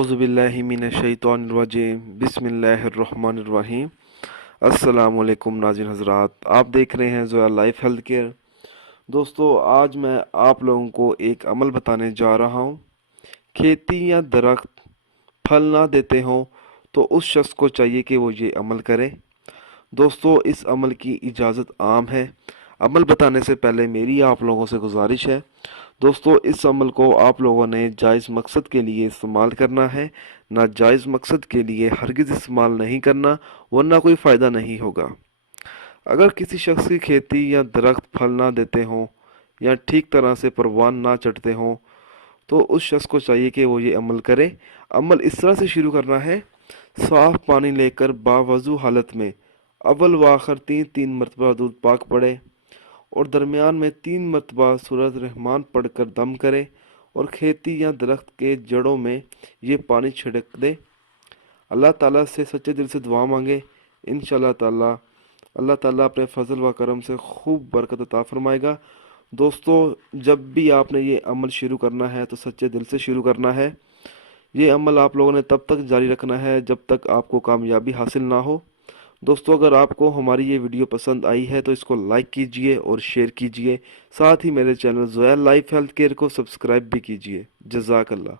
اعوذ باللہ من الشیطان الرجیم بسم اللہ الرحمن الرحیم۔ السلام علیکم ناظرین حضرات، آپ دیکھ رہے ہیں زویا لائف ہیلتھ کیئر۔ دوستو، آج میں آپ لوگوں کو ایک عمل بتانے جا رہا ہوں۔ کھیتی یا درخت پھل نہ دیتے ہوں تو اس شخص کو چاہیے کہ وہ یہ عمل کرے۔ دوستو، اس عمل کی اجازت عام ہے۔ عمل بتانے سے پہلے میری آپ لوگوں سے گزارش ہے، دوستو اس عمل کو آپ لوگوں نے جائز مقصد کے لیے استعمال کرنا ہے، ناجائز مقصد کے لیے ہرگز استعمال نہیں کرنا، ورنہ کوئی فائدہ نہیں ہوگا۔ اگر کسی شخص کی کھیتی یا درخت پھل نہ دیتے ہوں یا ٹھیک طرح سے پروان نہ چڑھتے ہوں تو اس شخص کو چاہیے کہ وہ یہ عمل کرے۔ عمل اس طرح سے شروع کرنا ہے: صاف پانی لے کر باوضو حالت میں اول و آخر 3 مرتبہ دودھ پاک پڑے اور درمیان میں 3 مرتبہ سورۃ الرحمن پڑھ کر دم کرے اور کھیتی یا درخت کے جڑوں میں یہ پانی چھڑک دے۔ اللہ تعالیٰ سے سچے دل سے دعا مانگے، انشاءاللہ تعالیٰ اللہ تعالیٰ اپنے فضل و کرم سے خوب برکت عطا فرمائے گا۔ دوستو، جب بھی آپ نے یہ عمل شروع کرنا ہے تو سچے دل سے شروع کرنا ہے۔ یہ عمل آپ لوگوں نے تب تک جاری رکھنا ہے جب تک آپ کو کامیابی حاصل نہ ہو۔ دوستو، اگر آپ کو ہماری یہ ویڈیو پسند آئی ہے تو اس کو لائک کیجئے اور شیئر کیجئے، ساتھ ہی میرے channel Zoya life health care کو سبسکرائب بھی کیجئے۔ جزاک اللہ۔